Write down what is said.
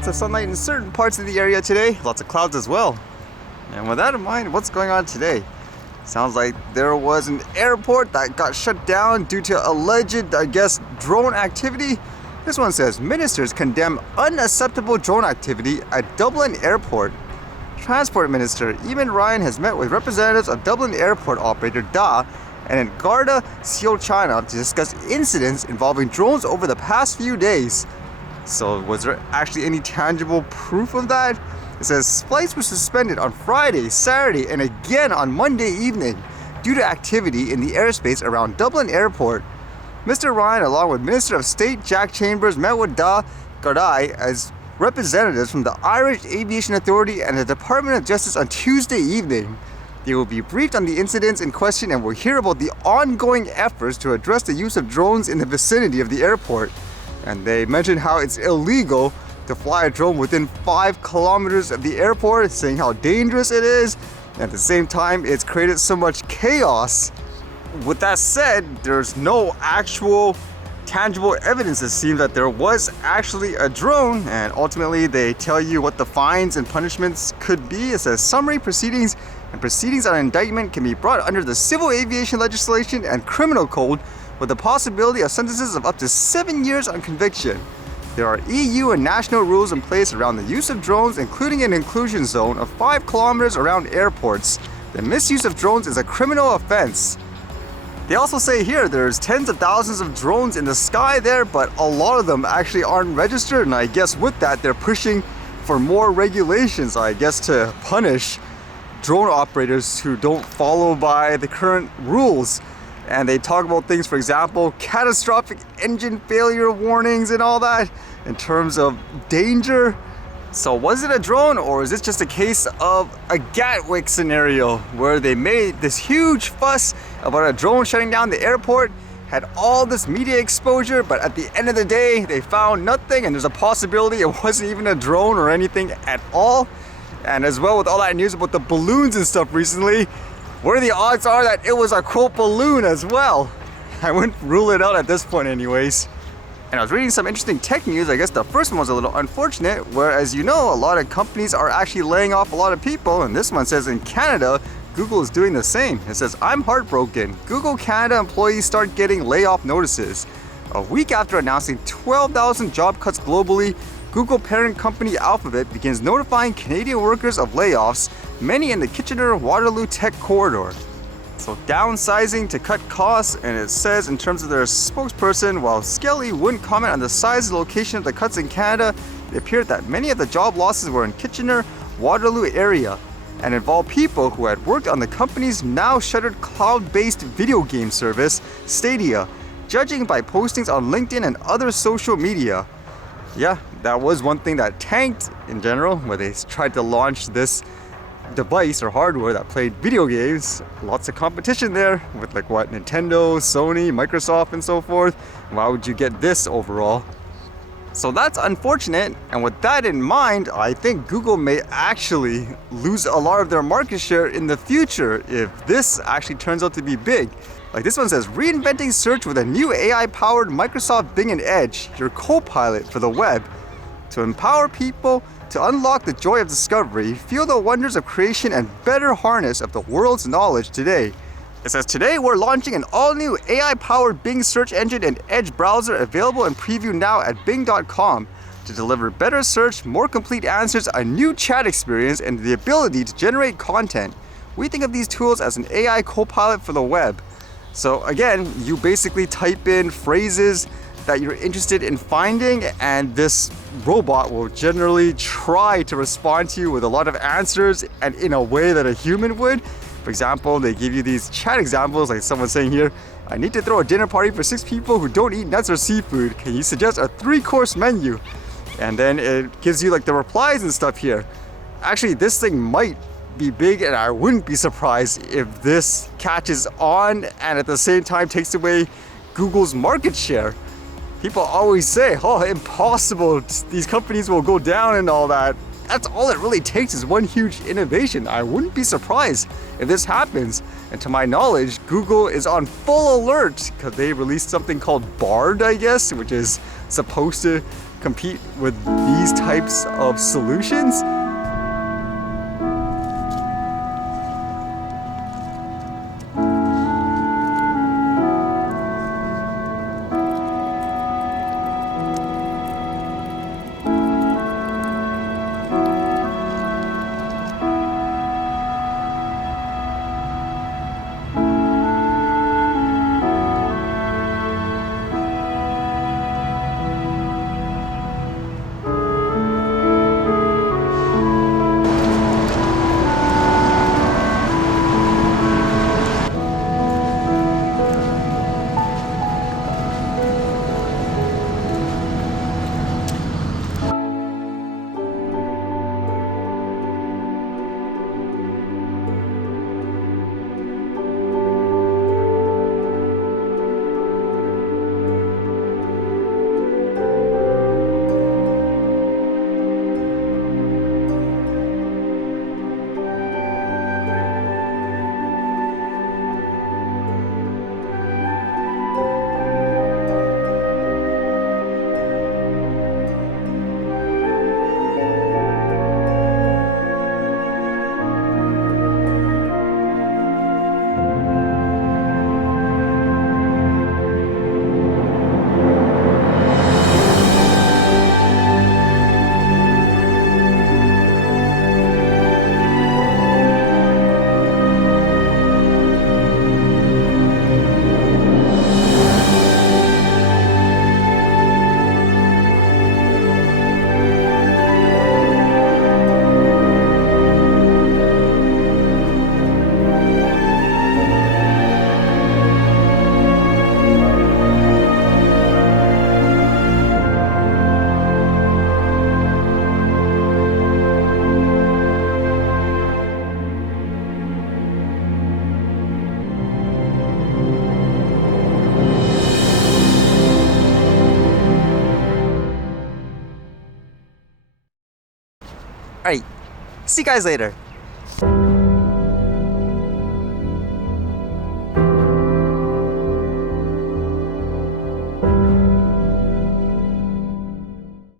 lots of sunlight in certain parts of the area today, lots of clouds as well. And with that in mind, what's going on today? Sounds like there was an airport that got shut down due to alleged, drone activity. This one says, ministers condemn unacceptable drone activity at Dublin Airport. Transport Minister Eamon Ryan has met with representatives of Dublin Airport operator DA and Garda Síochána to discuss incidents involving drones over the past few days. So was there actually any tangible proof of that? It says flights were suspended on Friday, Saturday, and again on Monday evening due to activity in the airspace around Dublin Airport. Mr. Ryan, along with Minister of State Jack Chambers, met with Garda as representatives from the Irish Aviation Authority and the Department of Justice on Tuesday evening. They will be briefed on the incidents in question and will hear about the ongoing efforts to address the use of drones in the vicinity of the airport. And they mentioned how it's illegal to fly a drone within 5 kilometers of the airport, saying how dangerous it is. And at the same time, it's created so much chaos. With that said, there's no actual tangible evidence. It seems that there was actually a drone, and ultimately they tell you what the fines and punishments could be. It says summary proceedings and proceedings on indictment can be brought under the civil aviation legislation and criminal code with the possibility of sentences of up to 7 years on conviction. There are EU and national rules in place around the use of drones, including an inclusion zone of 5 kilometers around airports. The misuse of drones is a criminal offense. They also say here there's tens of thousands of drones in the sky there, but a lot of them actually aren't registered, and I guess with that they're pushing for more regulations, to punish drone operators who don't follow by the current rules. And they talk about things, for example, catastrophic engine failure warnings and all that in terms of danger. So was it a drone, or is this just a case of a Gatwick scenario where they made this huge fuss about a drone shutting down the airport, had all this media exposure, but at the end of the day they found nothing, and there's a possibility it wasn't even a drone or anything at all? And as well, with all that news about the balloons and stuff recently, what are the odds are that it was a quote balloon as well? I wouldn't rule it out at this point anyways. And I was reading some interesting tech news. I guess the first one was a little unfortunate, where, as you know, a lot of companies are actually laying off a lot of people, and this one says in Canada, Google is doing the same. It says, I'm heartbroken. Google Canada employees start getting layoff notices. A week after announcing 12,000 job cuts globally, Google parent company Alphabet begins notifying Canadian workers of layoffs, many in the Kitchener-Waterloo Tech Corridor. So downsizing to cut costs, and it says in terms of their spokesperson, while Skelly wouldn't comment on the size and location of the cuts in Canada, it appeared that many of the job losses were in Kitchener-Waterloo area and involved people who had worked on the company's now shuttered cloud-based video game service, Stadia, judging by postings on LinkedIn and other social media. Yeah, that was one thing that tanked in general, where they tried to launch this device or hardware that played video games. Lots of competition there with Nintendo, Sony, Microsoft, and so forth. Why would you get this overall? So that's unfortunate, and with that in mind, I think Google may actually lose a lot of their market share in the future if this actually turns out to be big. Like this one says, reinventing search with a new AI-powered Microsoft Bing and Edge, your co-pilot for the web. To empower people to unlock the joy of discovery, feel the wonders of creation, and better harness of the world's knowledge today. It says, today we're launching an all-new AI-powered Bing search engine and Edge browser available in preview now at bing.com to deliver better search, more complete answers, a new chat experience, and the ability to generate content. We think of these tools as an AI co-pilot for the web. So again, you basically type in phrases that you're interested in finding, and this robot will generally try to respond to you with a lot of answers and in a way that a human would. For example, they give you these chat examples, like someone saying here, I need to throw a dinner party for 6 people who don't eat nuts or seafood. Can you suggest a 3-course menu? And then it gives you the replies and stuff here. Actually, this thing might be big, and I wouldn't be surprised if this catches on and at the same time takes away Google's market share. People always say, oh, impossible, these companies will go down and all that. That's all it really takes is one huge innovation. I wouldn't be surprised if this happens. And to my knowledge, Google is on full alert because they released something called Bard, which is supposed to compete with these types of solutions? Alright, see you guys later.